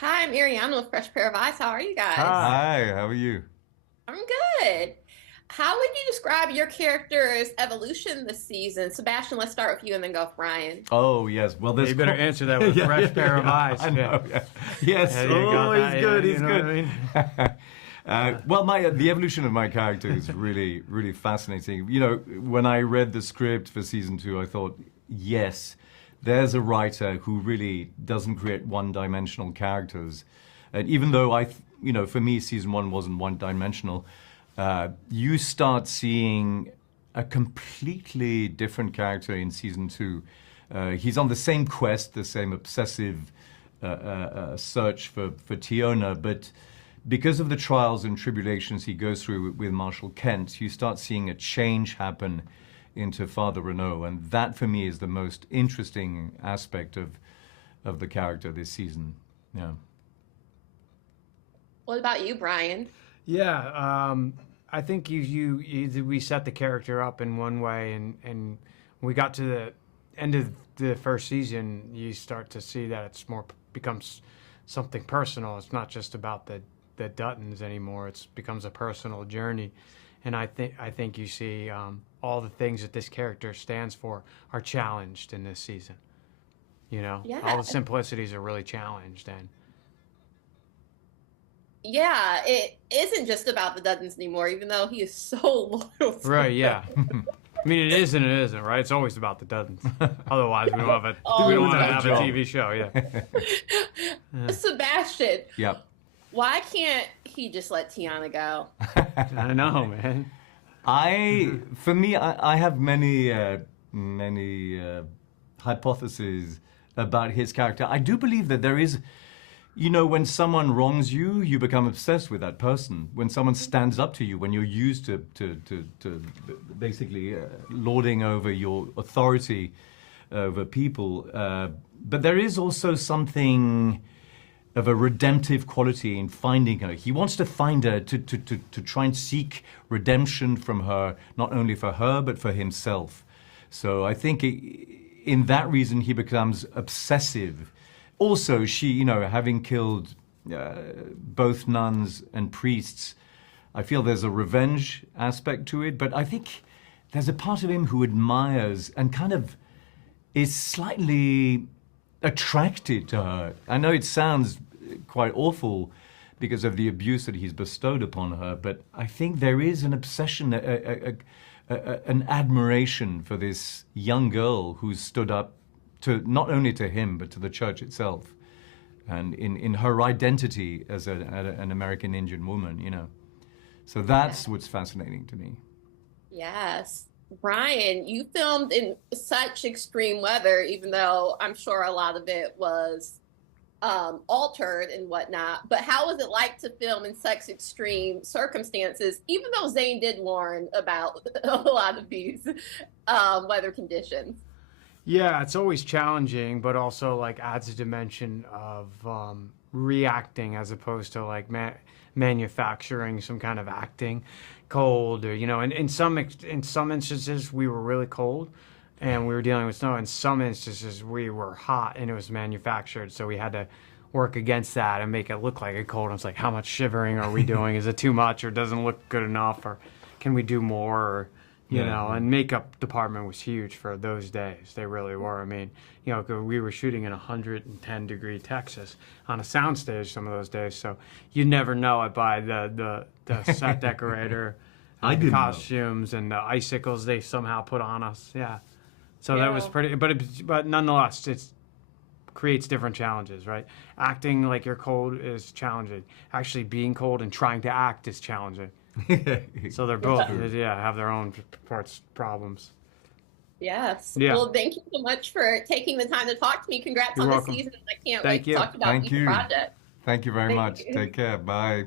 Hi, I'm Ariana with Fresh Pair of Eyes. How are you guys? Hi. Hi, how are you? I'm good. How would you describe your character's evolution this season? Sebastian, let's start with you and then go with Brian. Oh, yes. Well, Yeah, there's you better answer that with a yeah, fresh yeah, pair of yeah, eyes. I Yeah. know. Yeah. Yes. Yeah, you got Oh, that, he's good. yeah, He's you know good. what I mean? Well, my the evolution of my character is really, really fascinating. You know, when I read the script for season two, I thought, yes, there's a writer who really doesn't create one-dimensional characters. And even though for me, season one wasn't one-dimensional, you start seeing a completely different character in season two. He's on the same quest, the same obsessive search for Teonna, but because of the trials and tribulations he goes through with Marshal Kent, you start seeing a change happen into Father Renaud, and that for me is the most interesting aspect of the character this season. Yeah. What about you, Brian? Yeah, I think we set the character up in one way, and we got to the end of the first season, you start to see that it's more becomes something personal. It's not just about the Duttons anymore. It becomes a personal journey, and I think you see all the things that this character stands for are challenged in this season. You know, all Yeah. the simplicities are really challenged, and Yeah, it isn't just about the Duttons anymore, even though he is so loyal to right, them. yeah. I mean, it is and it isn't, right? It's always about the Duttons. Otherwise, we don't have a Oh, we don't wouldn't want to have have a a job. TV show. Yeah, Sebastian, Yep. why can't he just let Tiana go? I know, man. For me, I have many hypotheses about his character. I do believe that there is, when someone wrongs you, you become obsessed with that person. When someone stands up to you, when you're used to basically lording over your authority over people. But there is also something of a redemptive quality in finding her. He wants to find her to try and seek redemption from her, not only for her, but for himself. So I think in that reason, he becomes obsessive. Also, she, having killed both nuns and priests, I feel there's a revenge aspect to it, but I think there's a part of him who admires and kind of is slightly attracted to her. I know it sounds quite awful because of the abuse that he's bestowed upon her, but I think there is an obsession, an admiration for this young girl who's stood up to not only to him but to the church itself, and in her identity as an American Indian woman. So that's what's fascinating to me. Yes. Brian, you filmed in such extreme weather, even though I'm sure a lot of it was altered and whatnot. But how was it like to film in such extreme circumstances, even though Zane did warn about a lot of these weather conditions? Yeah, it's always challenging, but also like adds a dimension of reacting as opposed to like manufacturing some kind of acting cold, or in some instances we were really cold and we were dealing with snow. In some instances we were hot and it was manufactured, so we had to work against that and make it look like a cold. And it's like, how much shivering are we doing? Is it too much, or doesn't look good enough, or can we do more? Or and makeup department was huge for those days. They really were. I mean, 'cause we were shooting in 110-degree Texas on a soundstage some of those days, so you never know it by the set decorator, I the didn't know. costumes and the icicles they somehow put on us. Yeah, so that was Yeah. pretty. But nonetheless, it creates different challenges, right? Acting like you're cold is challenging. Actually, being cold and trying to act is challenging. So they're both, have their own problems. Yes. Yeah. Well, thank you so much for taking the time to talk to me. Congrats You're on the welcome. season. I can't Thank wait to you. talk about Thank each you. project. Thank you very Thank much. you. Take care. Bye.